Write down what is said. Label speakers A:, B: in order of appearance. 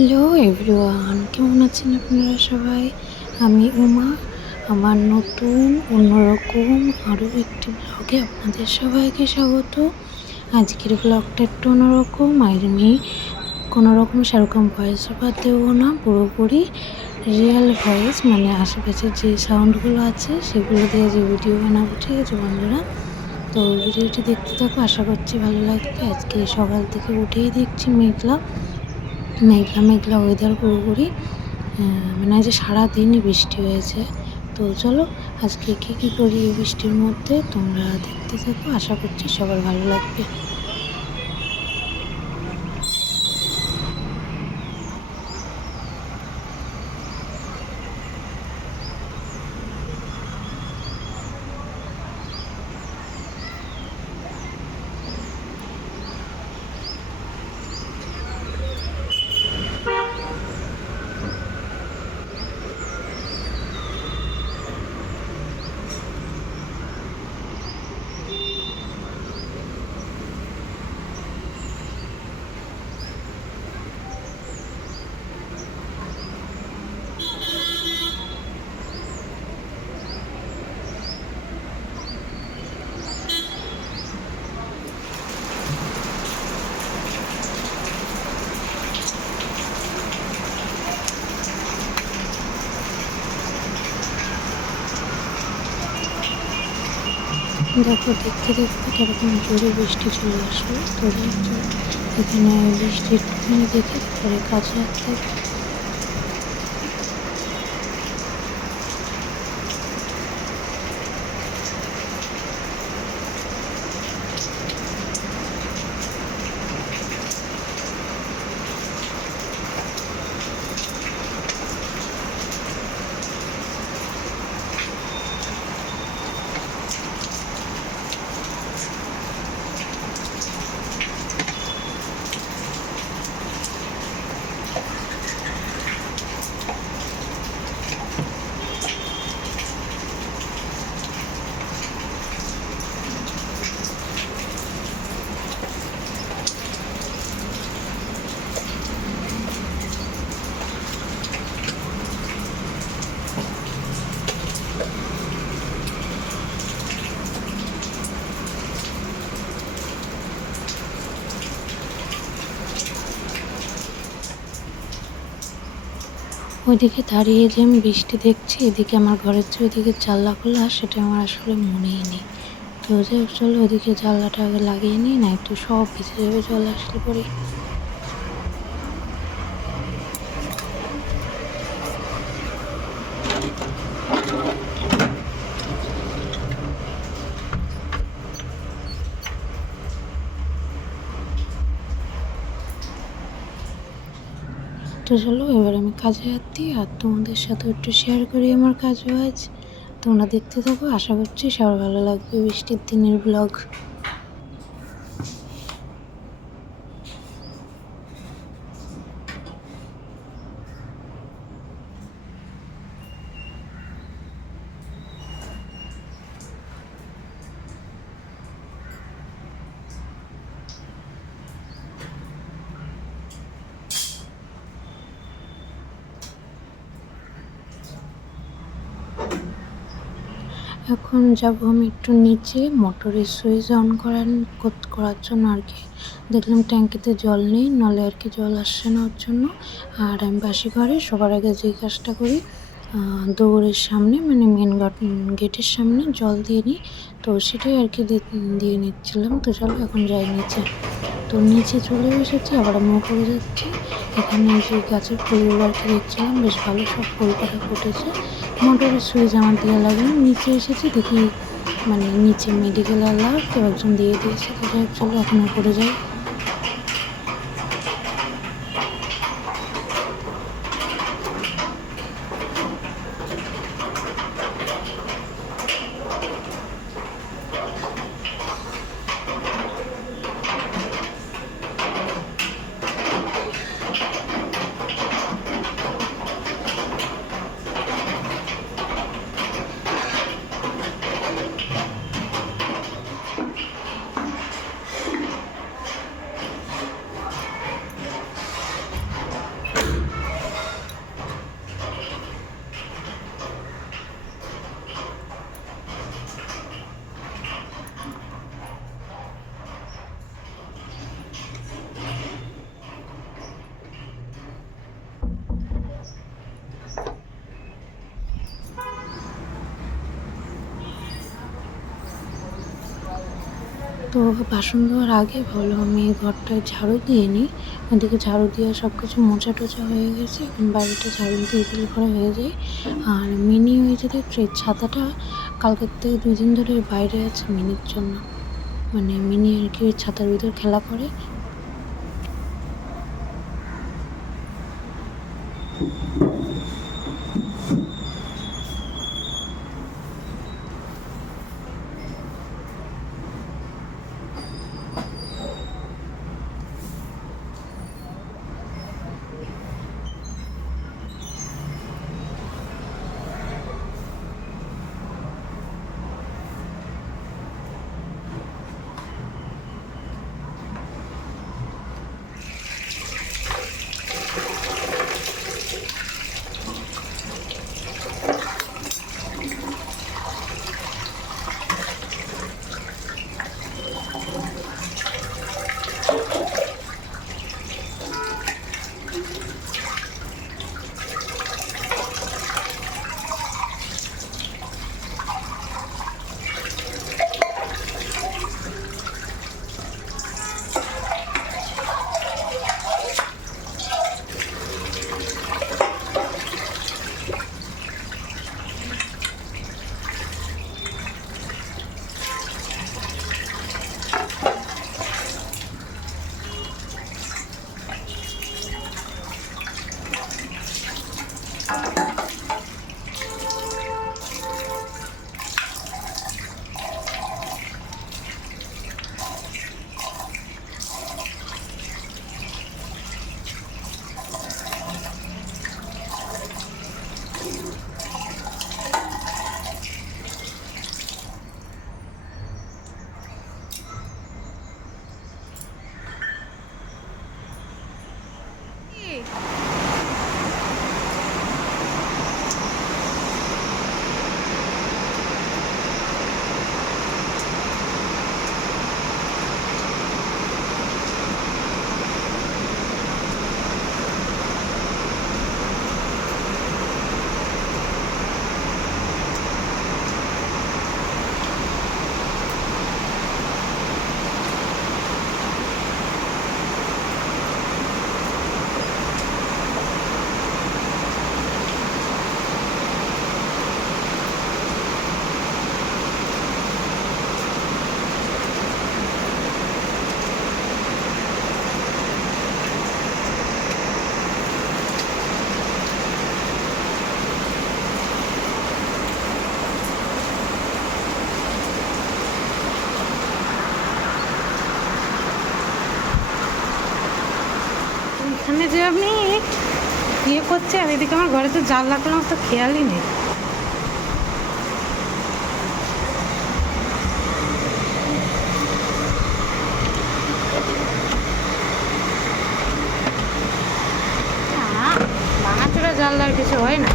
A: Hello everyone, কেমন আছেন আপনারা সবাই? আমি উমা, আমার নতুন, অন্যরকম আরও একটি ব্লগে আপনাদের সবাইকে স্বাগত। আজকের ব্লগটা একটু অন্যরকম আর আমি কোনো রকম সেরকম ভয়েস ওভার দেবো না, পুরোপুরি রিয়েল ভয়েস মানে আশেপাশের যে সাউন্ডগুলো আছে, সেগুলো দিয়ে যে ভিডিও বানাবো, ঠিক আছে বন্ধুরা? তো ভিডিওটি দেখতে থাকো, আশা করছি ভালো লাগবে। আজকে সকাল থেকে উঠেই দেখছি মেঘলা। মেঘলা মেঘলা ওয়েদার পুরোপুরি মানে আজ সারাদিনই বৃষ্টি হয়েছে। তো চলো, আজকে কী কী করি এই বৃষ্টির মধ্যে তোমরা দেখতে থাকো। আশা করছি সবার ভালো লাগবে। দেখো, দেখতে দেখতে কীরকম জোরে বৃষ্টি চলে আসলো। তবে এখানে বৃষ্টির দেখে পরে কাজে হাতে ওইদিকে দাঁড়িয়ে যে আমি বৃষ্টি দেখছি, এদিকে আমার ঘরের যে ওইদিকে জানলা খোলা সেটা আমার আসলে মনেই নেই। তো হোক, চলো ওইদিকে জানলাটা আগে লাগিয়ে নিই না একটু সব ভিজে যাবে জল আসলে পরে। তো চলো, এবার আমি কাজে হাত দিই আর তোমাদের সাথে একটু শেয়ার করি আমার কাজ বাজ তোমরা দেখতে থাকো, আশা করছি সবার ভালো লাগবে বৃষ্টির দিনের ব্লগ এখন যাব আমি একটু নিচে মোটরের সুইচ অন করার করার জন্য আর কি। দেখলাম ট্যাঙ্কিতে জল নেই, নলে আর কি জল আসছে না ওর জন্য। আর আমি বাসি ঘরে, সবার আগে যেই কাজটা করি দৌড়ের সামনে মানে মেন গেটের সামনে জল দিয়ে নিই। তো সেটাই আর কি দিয়ে নিচ্ছিলাম। তো চলো এখন যাই নিচে। তো নিচে চলে এসেছি, আবার আমিও করে যাচ্ছি। এখানে যে গাছের ফুলগুলো আর কি দেখছিলাম, বেশ ভালো সব ফুল ফুটেছে। মোটরের সুইচ আমার দেওয়া লাগল নিচে এসেছি দেখি মানে নিচে মেডিকেল কেউ একজন দিয়ে দিয়েছে চলো এখন উপরে যাই। তো বাসন ধোয়ার আগে বলো আমি ঘরটা ঝাড়ু দিয়ে নিই। ওদিকে ঝাড়ু দিয়ে সব কিছু মোচা টোচা হয়ে গেছে, এখন বাড়িটা ঝাড়ু দিয়ে দিলে পরে হয়ে যায়। আর মিনি ওই যে দেখছ ছাতাটা কালকে থেকে দুই দিন ধরে বাইরে আছে মিনির জন্য। মানে মিনি আর কি ছাতার ভিতর খেলা করে। এখানে যে আপনি ইয়ে করছে আর এদিকে আমার ঘরে তো জাল লাগল আমার তো খেয়ালই নেই। জানলার কিছু হয় না।